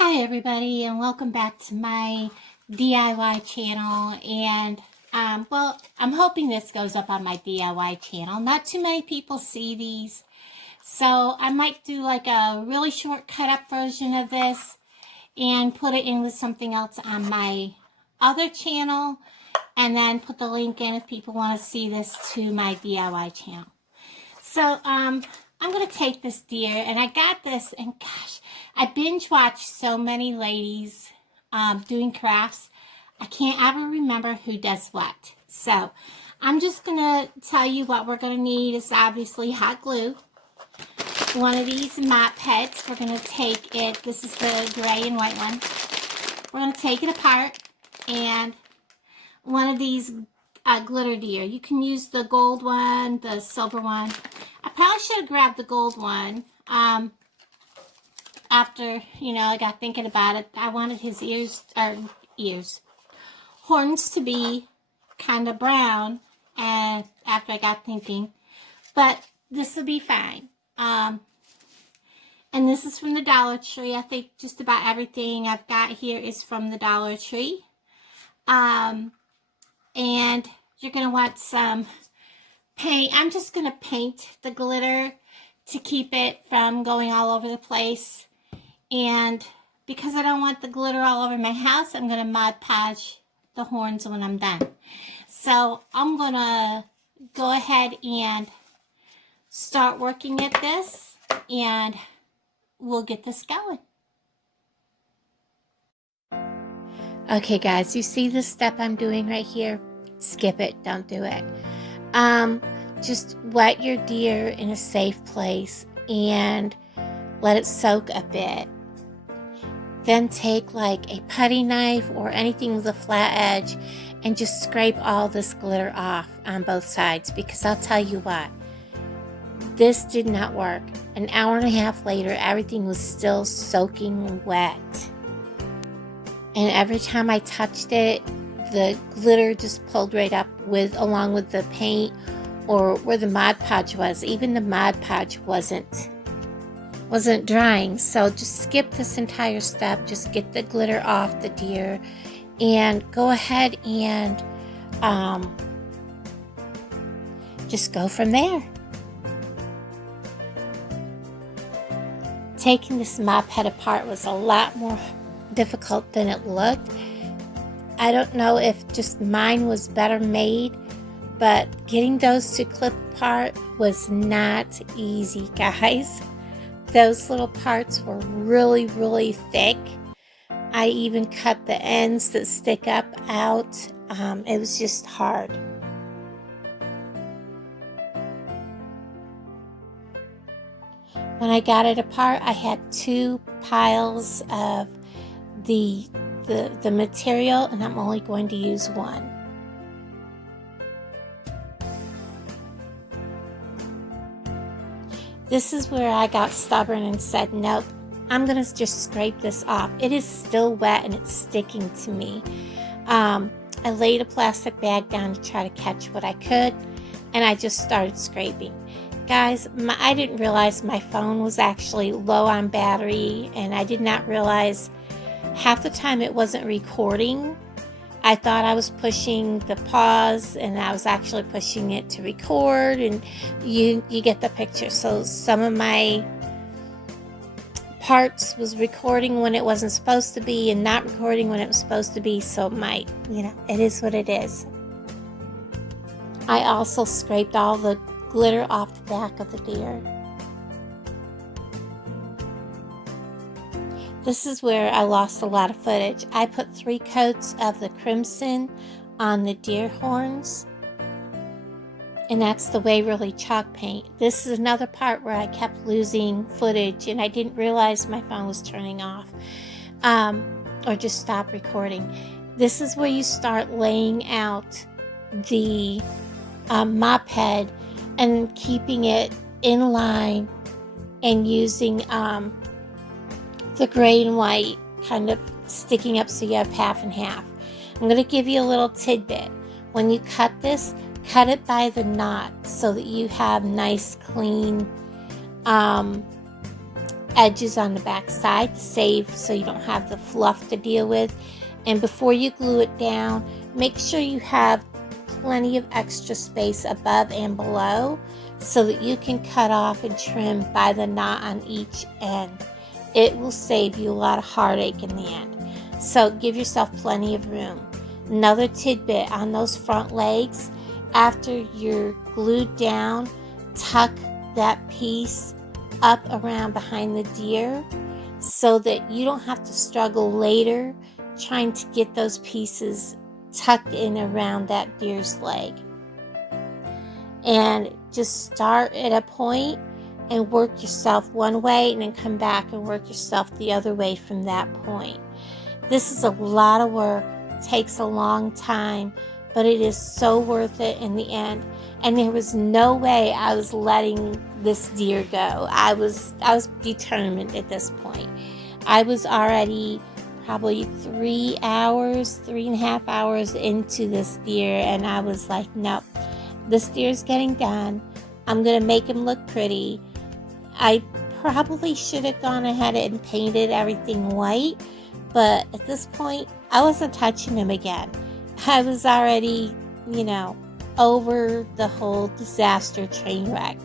Hi everybody, and welcome back to my DIY channel. And well, I'm hoping this goes up on my DIY channel. Not too many people see these, so I might do like a really short cut up version of this and put it in with something else on my other channel, and then put the link in if people want to see this to my DIY channel. So I'm going to take this deer, and I got this, and gosh, I binge watch so many ladies doing crafts. I can't ever remember who does what. So I'm just going to tell you what we're going to need is obviously hot glue. One of these MOPHEADs, we're going to take it, this is the gray and white one. We're going to take it apart, and one of these glitter deer. You can use the gold one, the silver one. I probably should have grabbed the gold one. After, I got thinking about it, I wanted his horns to be kind of brown, and after I got thinking, but this will be fine. And this is from the Dollar Tree. I think just about everything I've got here is from the Dollar Tree. And you're going to want some paint. I'm just going to paint the glitter to keep it from going all over the place. And because I don't want the glitter all over my house, I'm going to Mod Podge the horns when I'm done. So I'm going to go ahead and start working at this, and we'll get this going. Okay guys, you see this step I'm doing right here? Skip it, don't do it. Just wet your deer in a safe place and let it soak a bit. Then take like a putty knife or anything with a flat edge and just scrape all this glitter off on both sides, because I'll tell you what, this did not work. An hour and a half later, everything was still soaking wet. And every time I touched it, the glitter just pulled right up along with the paint or where the Mod Podge was. Even the Mod Podge wasn't drying. So just skip this entire step. Just get the glitter off the deer and go ahead and just go from there. Taking this MOPHEAD apart was a lot more difficult than it looked. I don't know if just mine was better made, but getting those to clip apart was not easy, guys. Those little parts were really, really thick. I even cut the ends that stick up out. It was just hard. When I got it apart, I had two piles of the material, and I'm only going to use one. This is where I got stubborn and said, nope, I'm going to just scrape this off. It is still wet and it's sticking to me. I laid a plastic bag down to try to catch what I could, and I just started scraping. Guys, I didn't realize my phone was actually low on battery, and I did not realize half the time it wasn't recording. I thought I was pushing the pause, and I was actually pushing it to record, and you get the picture. So some of my parts was recording when it wasn't supposed to be and not recording when it was supposed to be. So it is what it is. I also scraped all the glitter off the back of the deer. This is where I lost a lot of footage. I put 3 coats of the crimson on the deer horns, and that's the Waverly chalk paint. This is another part where I kept losing footage, and I didn't realize my phone was turning off or just stopped recording. This is where you start laying out the MOPHEAD and keeping it in line and using the gray and white kind of sticking up so you have half and half. I'm going to give you a little tidbit. When you cut this, cut it by the knot so that you have nice, clean edges on the back side to save so you don't have the fluff to deal with. And before you glue it down, make sure you have plenty of extra space above and below so that you can cut off and trim by the knot on each end. It will save you a lot of heartache in the end. So give yourself plenty of room. Another tidbit on those front legs, after you're glued down, tuck that piece up around behind the deer so that you don't have to struggle later trying to get those pieces tucked in around that deer's leg. And just start at a point and work yourself one way and then come back and work yourself the other way from that point. This is a lot of work, takes a long time, but it is so worth it in the end. And there was no way I was letting this deer go. I was determined at this point. I was already probably 3.5 hours into this deer, and I was like, nope, this deer's getting done. I'm gonna make him look pretty. I probably should have gone ahead and painted everything white, but at this point, I wasn't touching him again. I was already, over the whole disaster train wreck.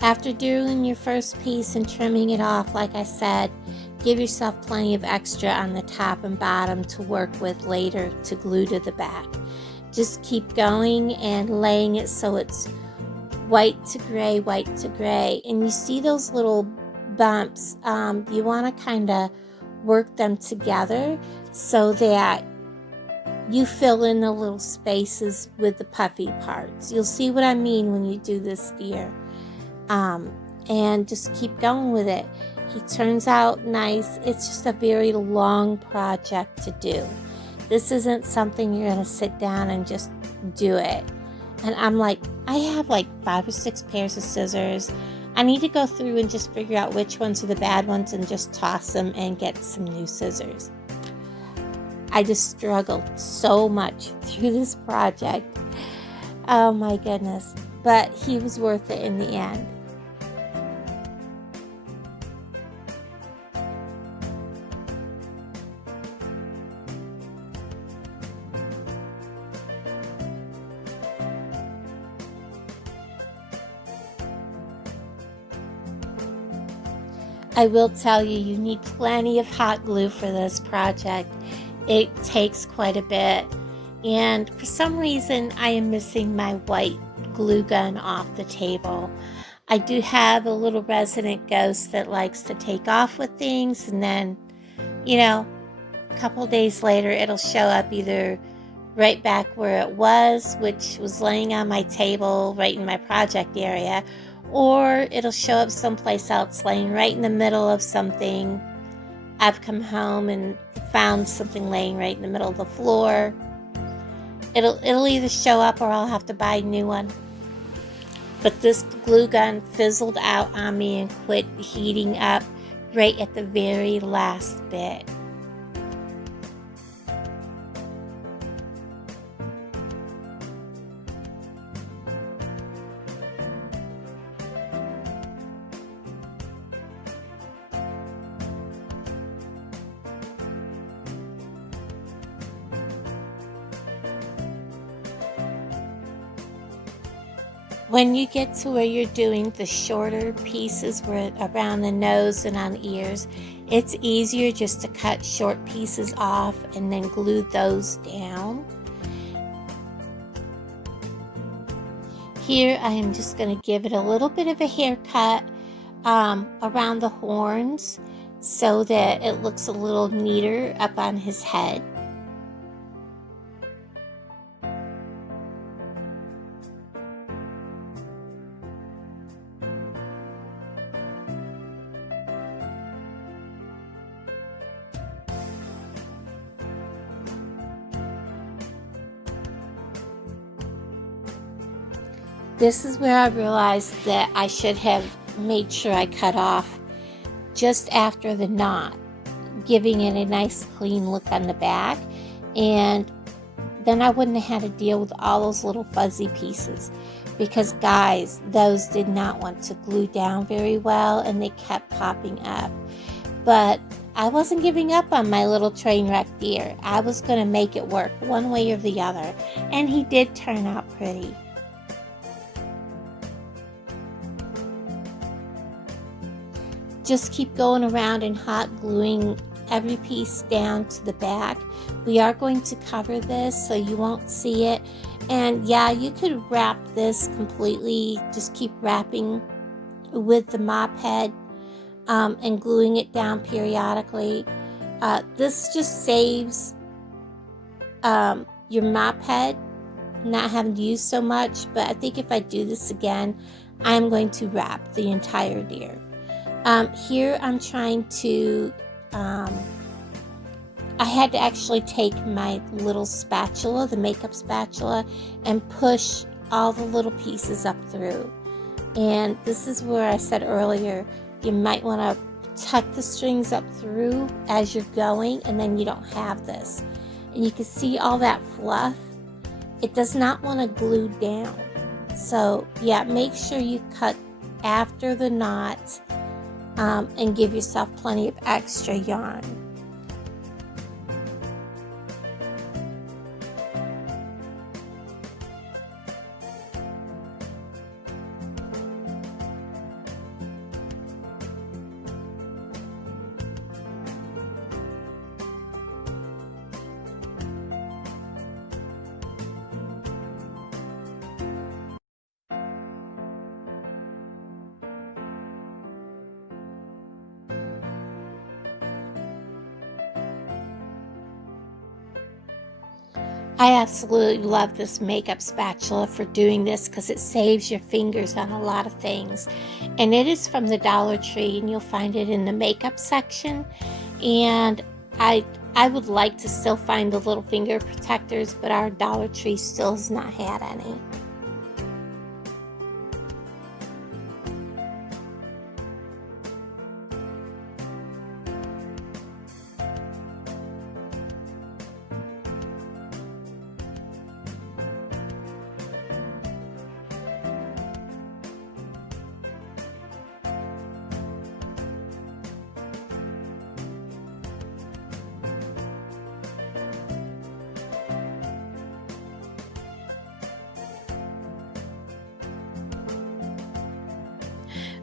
After doing your first piece and trimming it off, like I said, give yourself plenty of extra on the top and bottom to work with later to glue to the back. Just keep going and laying it so it's white to gray, white to gray. And you see those little bumps, you want to kind of work them together so that you fill in the little spaces with the puffy parts. You'll see what I mean when you do this deer. And just keep going with it. He turns out nice. It's just a very long project to do. This isn't something you're going to sit down and just do it. And I'm like, I have like 5 or 6 pairs of scissors. I need to go through and just figure out which ones are the bad ones and just toss them and get some new scissors. I just struggled so much through this project. Oh my goodness. But he was worth it in the end. I will tell you, you need plenty of hot glue for this project. It takes quite a bit. And for some reason, I am missing my white glue gun off the table. I do have a little resident ghost that likes to take off with things, and then, a couple days later, it'll show up either right back where it was, which was laying on my table right in my project area, or it'll show up someplace else laying right in the middle of something. I've come home and found something laying right in the middle of the floor. It'll either show up or I'll have to buy a new one. But this glue gun fizzled out on me and quit heating up right at the very last bit. When you get to where you're doing the shorter pieces where around the nose and on ears, it's easier just to cut short pieces off and then glue those down. Here I am just going to give it a little bit of a haircut around the horns so that it looks a little neater up on his head. This is where I realized that I should have made sure I cut off just after the knot, giving it a nice clean look on the back, and then I wouldn't have had to deal with all those little fuzzy pieces. because guys, those did not want to glue down very well and they kept popping up. But I wasn't giving up on my little train wreck deer. I was going to make it work one way or the other, and he did turn out pretty. Just keep going around and hot gluing every piece down to the back. We are going to cover this so you won't see it. And yeah, you could wrap this completely. Just keep wrapping with the MOPHEAD and gluing it down periodically. This just saves your MOPHEAD not having to use so much, but I think if I do this again, I'm going to wrap the entire deer. Here I'm trying to, I had to actually take my little spatula, the makeup spatula, and push all the little pieces up through. And this is where I said earlier, you might want to tuck the strings up through as you're going, and then you don't have this. And you can see all that fluff. It does not want to glue down. So yeah, make sure you cut after the knot and give yourself plenty of extra yarn. I absolutely love this makeup spatula for doing this because it saves your fingers on a lot of things. And it is from the Dollar Tree, and you'll find it in the makeup section. And I would like to still find the little finger protectors, but our Dollar Tree still has not had any.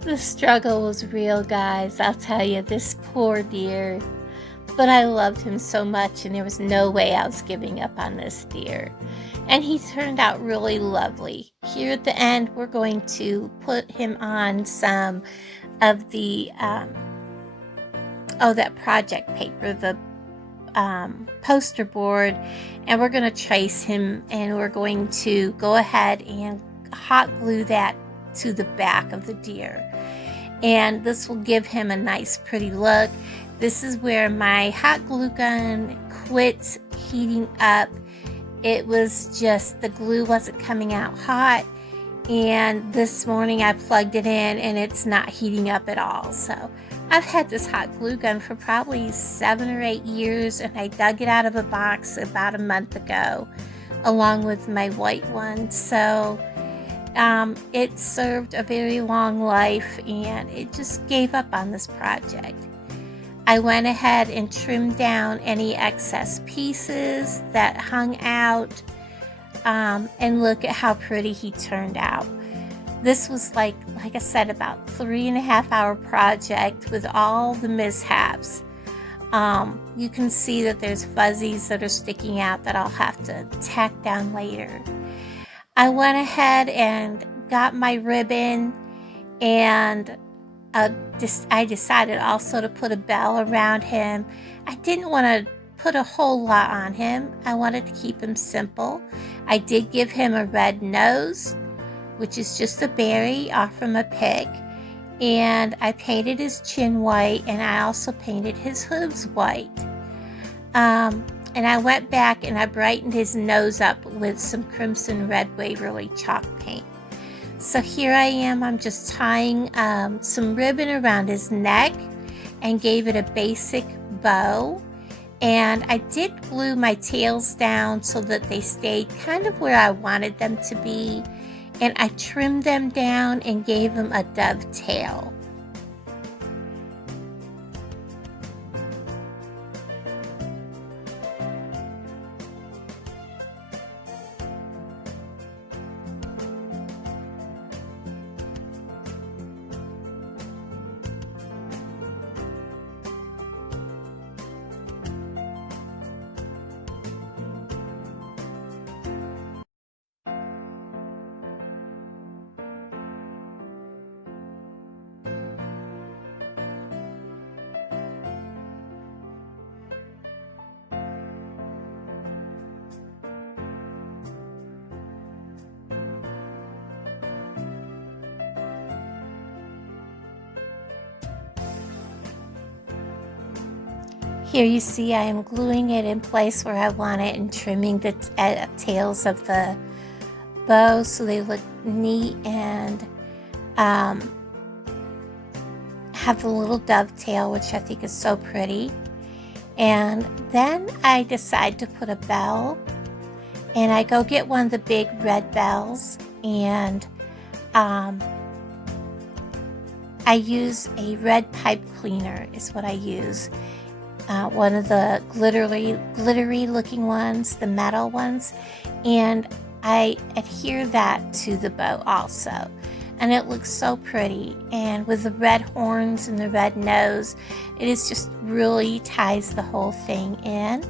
The struggle was real, guys. I'll tell you, this poor deer. But I loved him so much, and there was no way I was giving up on this deer. And he turned out really lovely. Here at the end, we're going to put him on some of the, that project paper, the poster board. And we're going to trace him, and we're going to go ahead and hot glue that to the back of the deer. And this will give him a nice pretty look. This is where my hot glue gun quit heating up. It was just the glue wasn't coming out hot, and this morning I plugged it in and it's not heating up at all. So I've had this hot glue gun for probably 7 or 8 years, and I dug it out of a box about a month ago along with my white one. So it served a very long life, and it just gave up on this project. I went ahead and trimmed down any excess pieces that hung out, and look at how pretty he turned out. This was like I said, about 3.5 hour project with all the mishaps. You can see that there's fuzzies that are sticking out that I'll have to tack down later. I went ahead and got my ribbon, and I decided also to put a bell around him. I didn't want to put a whole lot on him. I wanted to keep him simple. I did give him a red nose, which is just a berry off from a pig. And I painted his chin white, and I also painted his hooves white. And I went back and I brightened his nose up with some Crimson Red Waverly chalk paint. So here I am, I'm just tying some ribbon around his neck and gave it a basic bow. And I did glue my tails down so that they stayed kind of where I wanted them to be. and I trimmed them down and gave them a dovetail. Here you see I am gluing it in place where I want it and trimming the tails of the bow so they look neat and have the little dovetail, which I think is so pretty. And then I decide to put a bell, and I go get one of the big red bells, and I use a red pipe cleaner is what I use. One of the glittery looking ones, the metal ones, and I adhere that to the bow also, and it looks so pretty. And with the red horns and the red nose, it is just really ties the whole thing in.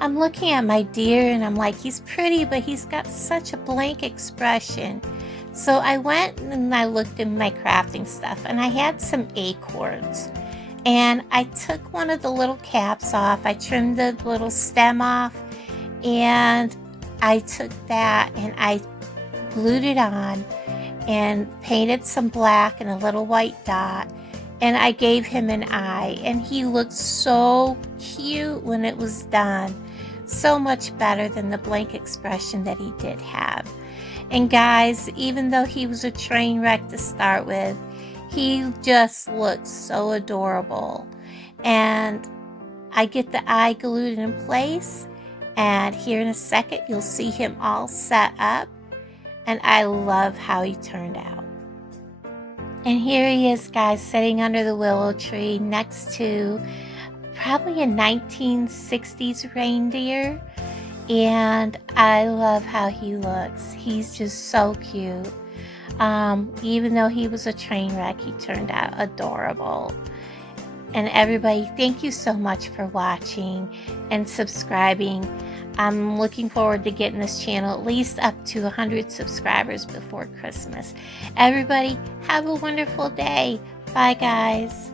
I'm looking at my deer and I'm like, he's pretty, but he's got such a blank expression. So I went and I looked in my crafting stuff, and I had some acorns. And I took one of the little caps off. I trimmed the little stem off, and I took that and I glued it on and painted some black and a little white dot. And I gave him an eye, and he looked so cute when it was done. So much better than the blank expression that he did have. And guys, even though he was a train wreck to start with, he just looked so adorable. And I get the eye glued in place, and here in a second you'll see him all set up, and I love how he turned out. And here he is, guys, sitting under the willow tree next to probably a 1960s reindeer. And I love how he looks. He's just so cute. Even though he was a train wreck, he turned out adorable. And everybody, thank you so much for watching and subscribing. I'm looking forward to getting this channel at least up to 100 subscribers before Christmas. Everybody, have a wonderful day. Bye, guys.